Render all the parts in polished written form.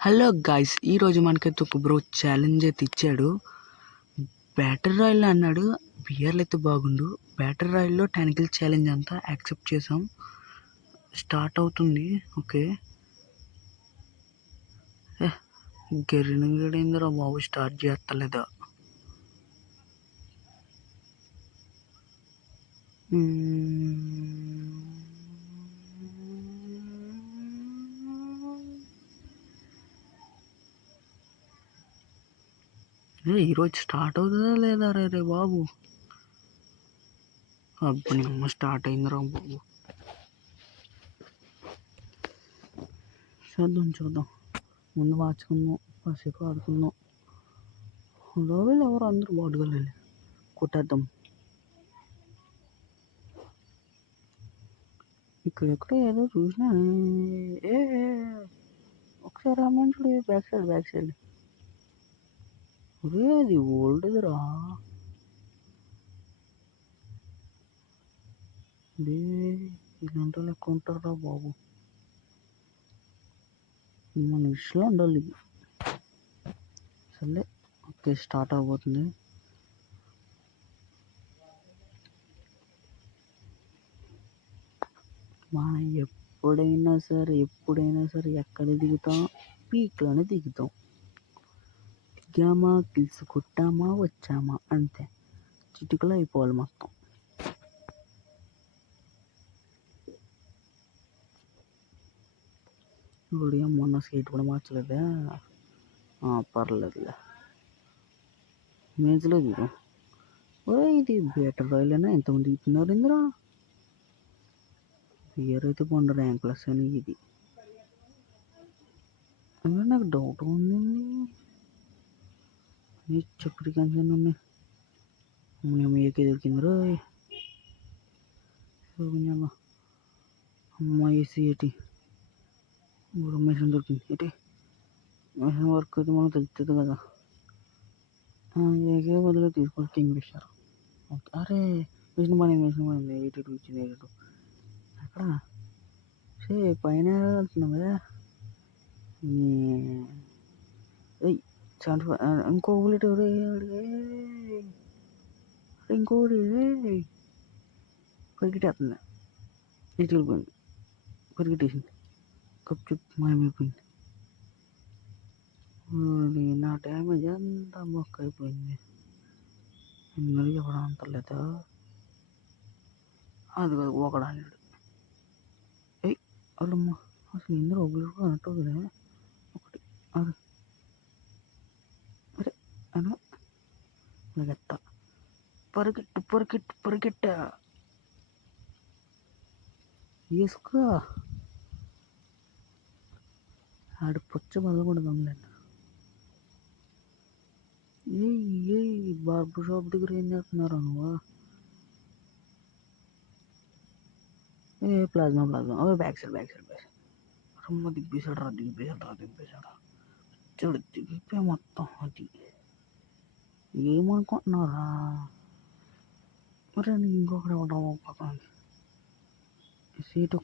Hello guys, ఈరోజు మనకైతే ఒక బ్రో ఛాలెంజ్ అయితే ఇచ్చాడు. బ్యాటర్ రాయల్ అన్నాడు. బియర్లు అయితే బాగుండు. బ్యాటర్ రాయల్లో 10 కిల్ ఛాలెంజ్ అంతా యాక్సెప్ట్ చేసాం. స్టార్ట్ అవుతుంది. ఓకే, గెరినగడేందిరా బాబు, స్టార్ట్ చేస్తలేదా? ఈరోజు స్టార్ట్ అవుతుందా లేదా? రే బాబు, అబ్బని అమ్మ, స్టార్ట్ అయిందిరా బాబు. చూద్దాం ముందు మార్చుకుందాం, కాసేపు ఆడుకుందాం. రోజులు ఎవరు అందరూ బాడుగలు కొట్టేద్దాం. ఇక్కడెక్కడ ఏదో చూసినా, ఒకసారి రమ్మని చూడు. బ్యాక్ సైడ్ ఒరే, అది ఓల్డ్దిరా. ఇలాంటి వాళ్ళు ఎక్కువ ఉంటారా బాబు. మన విషయంలో ఉండాలి. సరే, ఓకే, స్టార్ట్ అవబోతుంది. మనం ఎప్పుడైనా సరే ఎక్కడ దిగుతాం? పీక్లోనే దిగుతాం. దిగామా, కిల్స్ కొట్టామా, వచ్చామా, అంతే. చిటికలో అయిపోవాలి మొత్తం. ఇప్పుడు మొన్న సీట్ కూడా మార్చలేదా? పర్లేదులే, మేజ్లో దిగు. ఇది బెటర్ రాయలేనా? ఎంతమంది దిగుతున్నారు ఇందులో? బియర్ అయితే బాగుండు, ర్యాంక్ ప్లస్ అని. ఇది అందులో నాకు డౌట్ ఉందండి. చెప్పటి కన్సర్న్ ఉన్నాయి. మేము ఏకే దొరికింది రోయ్. అమ్మాయి ఏటి ఇప్పుడు మిషన్ దొరికింది. ఏంటి మిషన్ వర్క్ అయితే మనకు తెలుస్తుంది కదా. ఏకే బదులు తీసుకోవాలి కింగ్ ఫిషర్. ఓకే, అరే మిషన్ పడింది. 82 ఇచ్చింది. 82 అక్కడ పైన వెళ్తున్నాం కదా. 75. ఇంకో బుల్లెట్ ఇంకోటి పరిగెట్టేస్తుంది. ఇటు వెళ్ళిపోయింది, పరిగెట్టేసింది. కప్పు మాయమైపోయింది. నా డ్యామేజ్ అంతా మొక్క అయిపోయింది. అందరూ ఎవరు అంతలేదా? అది కాదు, ఒకడు అన్నాడు. వాళ్ళమ్మ, అసలు ఇందులో ఒకరు అంటుంది. ఒకటి అరే అనగట్ట పరిగెట్ట వేసుకో. ఆడు పొచ్చ బలకూడదు దొంగలండి. బార్బర్ షాప్ దగ్గర ఏం చేస్తున్నారు నువ్వు? ప్లాజ్మా బ్యాక్ సైడ్ రమ్మ దింపేశాడు. చూడు, దింపే మొత్తం. అది ఏమనుకుంటున్నారా? మరి ఇంకొకటి ఇవ్వడం పక్కన సీట్.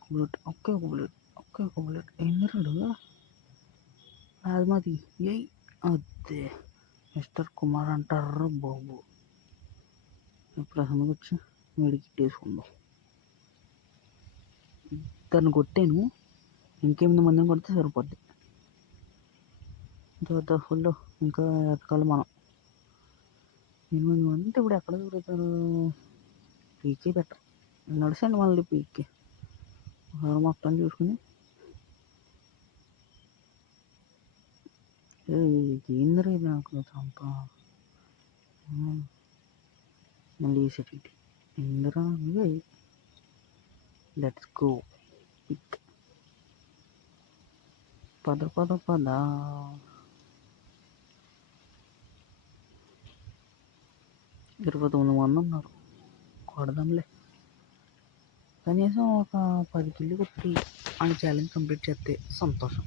ఒక బుల్లెట్ ఎన్నరాడు ప్లాజ్మాది. అదే మిస్టర్ కుమార్ అంటారు బాబు. ఇప్పుడు అసలు వచ్చి మెడికిట్ వేసుకుందాం. తను కొట్టాను, ఇంకెనిమిది మందిని కొడితే సరిపోద్ది. ఫుల్ ఇంకా ఎతకాలి మనం. 8 మంది అంటే ఇప్పుడు ఎక్కడ దొరుకుతారు? పీకే బెటర్. నడిచండి మళ్ళీ పీక్కి మొత్తం చూసుకుని. ఏందరా ఇది నాకు చంప. మళ్ళీ వేసేటి ఏందరా? Let's go pick. పద 29 మంది ఉన్నారు. కొడదాంలే. కనీసం ఒక 10 కిల్లు కొట్టి ఆ ఛాలెంజ్ కంప్లీట్ చేస్తే సంతోషం.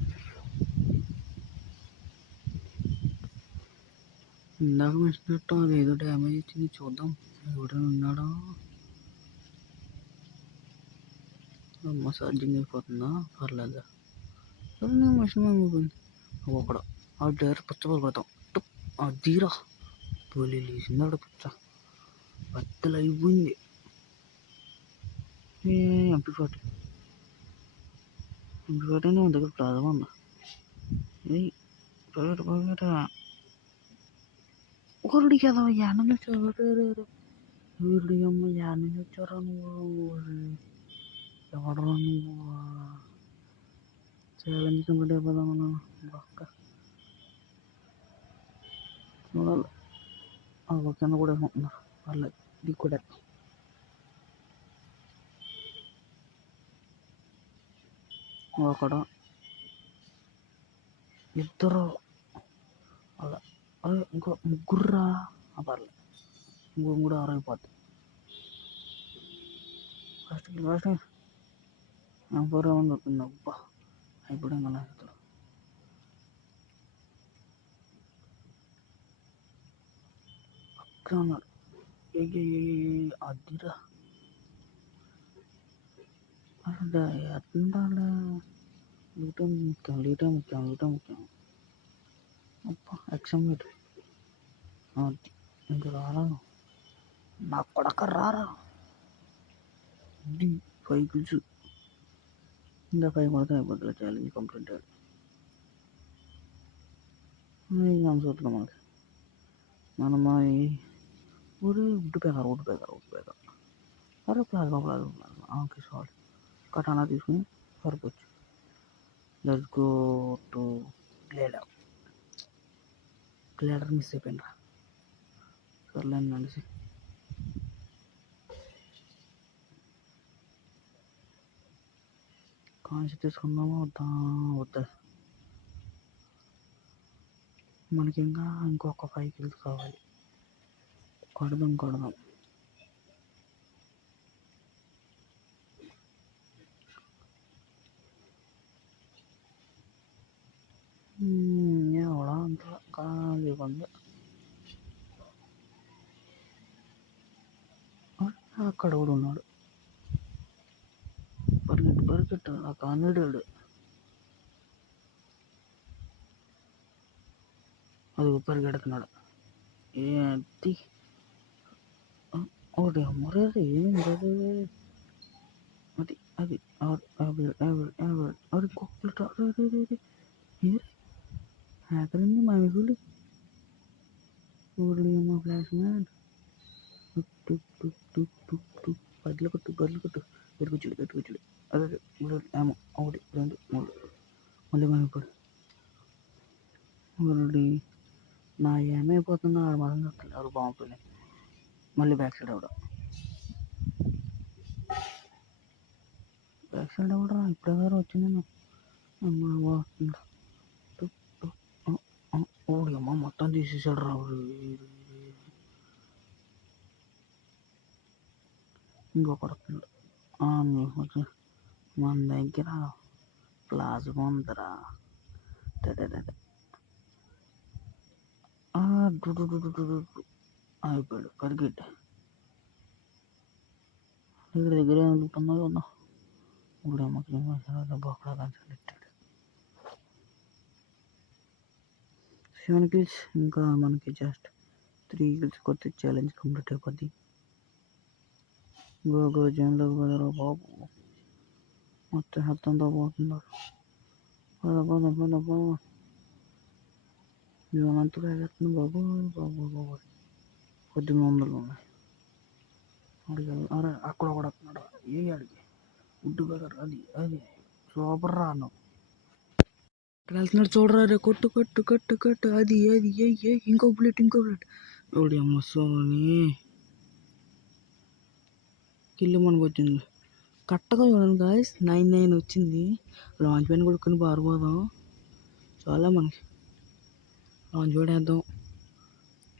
ఇందాక మిషనట్టు అదేదో డ్యామేజ్ ఇచ్చింది. చూద్దాం ఎవరైనా ఉన్నాడా. ఛార్జింగ్ అయిపోతుందా? పర్లేదా? సరే, నేను మిషన్ అయిపోయింది. ఒకడు ఆ డైరెక్ట్ పుచ్చపలు కొడతాం అదిరా పోలీ లేచిందాడు పుచ్చ బద్దలు అయిపోయింది. ఎంపీ40 నా దగ్గర ప్లాజమా ఉందా? ఒకరుడికి కదా యానం వచ్చారు వీరుడి అమ్మ యానం వచ్చారా నువ్వు? ఎవడరా నువ్వు? ఛాలెంజ్ కంప్లీట్ అయిపోదామన్నా పక్క చూడాలి. కింద కూడా వేసుకుంటున్నారు వాళ్ళ దిక్కు కూడా ఒకడు ఇద్దరు అలా అదే ఇంకో ముగ్గురురా పర్లేదు ముగ్గురు కూడా ఆరైపోద్ది. ఫస్ట్ ఎంపర్ ఏమని చెప్పింది అబ్బా అయిపోయాం కదా ఇద్దరు పక్క ఉన్నాడు. అదిరా అసలు ఎట్లుంటాడు లీటం ముఖ్యం అబ్బా ఎక్సమేట్ అది ఇంక రారా నా కొడక రారా 5 kills ఇంకా 5 కొడితే అయిపోతుంది ఛాలెంజ్ కంప్లీట్ అయ్యాడు. చూస్తున్నాం మనం ఊరు ఉడ్డు పేకారు అరే ప్లాజమా ఓకే సారీ కటానా తీసుకుని సరిపోవచ్చు. లెట్స్ గో టు గ్లేడర్ మిస్ అయిపోయినరా సర్లేండి నడిచి కాన్షి తీసుకుందామా వద్దా మనకి ఇంకా ఇంకొక 5 kills కావాలి. కొడదాం ఎవడా అంత ఖాళీ ఉంది. అక్కడ కూడా ఉన్నాడు పరిగెట్టు ఆ కాన్వెడాడు అది పరిగెడుతున్నాడు. ఏంటి ఒకటి అమ్మరేది ఏంటి అది ఇంకొకటి హ్యాకరింది మా వీళ్ళు ఊర్లో ఏమో ఫ్లాష్ మ్యాన్ బదులు కొట్టు ఎట్టుకొచ్చుడు అదే ఏమో 1 2 3 మళ్ళీ మనం ఇప్పుడు ఊరి నా ఏమైపోతుందో ఆడ మనం చెప్తాను ఎవరు బాగుంటుంది. మళ్ళీ బ్యాక్ సైడ్ అవడం ఇప్పుడే గారు వచ్చింది నేను ఓడి అమ్మ మొత్తం తీసేసాడు రావుడు. ఇంకొకడు వస్తున్నాడు మన దగ్గర ప్లాజమా ఉందరా అయిపోయాడు పరిగెట్టి ఇక్కడ దగ్గర ఏమనుకుంటున్నావు ఉన్నా ఇప్పుడు అమ్మకి బొక్కడా పెట్టాడు 7 kills ఇంకా మనకి జస్ట్ 3 kills కొత్త ఛాలెంజ్ కంప్లీట్ అయిపోద్ది. గో జైన్లోకి పోయారు బాబు మొత్తం హెల్త్ అంతా పోతున్నారు. ఇవంతా వేగెత్తుంది బాబు 1800 ఉన్నాయి. అరే అక్కడ కూడా వస్తున్నాడు అడిగి ఉడ్డు బెగర్ అది సూపర్ రా అన్నావు వెళ్తున్నాడు చూడరా రే కొట్టు అది ఇంకో బుల్లెట్ ఓడి అమ్మ సోని కిల్లు మనకు వచ్చింది కరెక్ట్గా చూడండి గాయస్ 9 వచ్చింది. లాంచ్ ప్యాన్ కొడుకుని పారిపోదాం చాలా మనకి లాంచ్ ప్యాడ్ వేద్దాం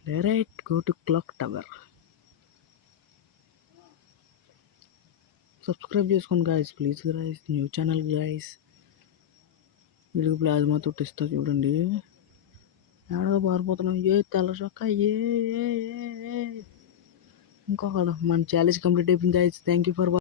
direct go to clock tower. Subscribe చేసుకోండి guys please guys new channel guys. వీళ్ళకి ప్లాజ్మా తొట్టిస్తా చూడండి ఏడగా పారిపోతున్నాం తెల్ల చొక్క ఇంకొకడు మన ఛాలెంజ్ కంప్లీట్ అయిపోయింది గాయస్. Thank you for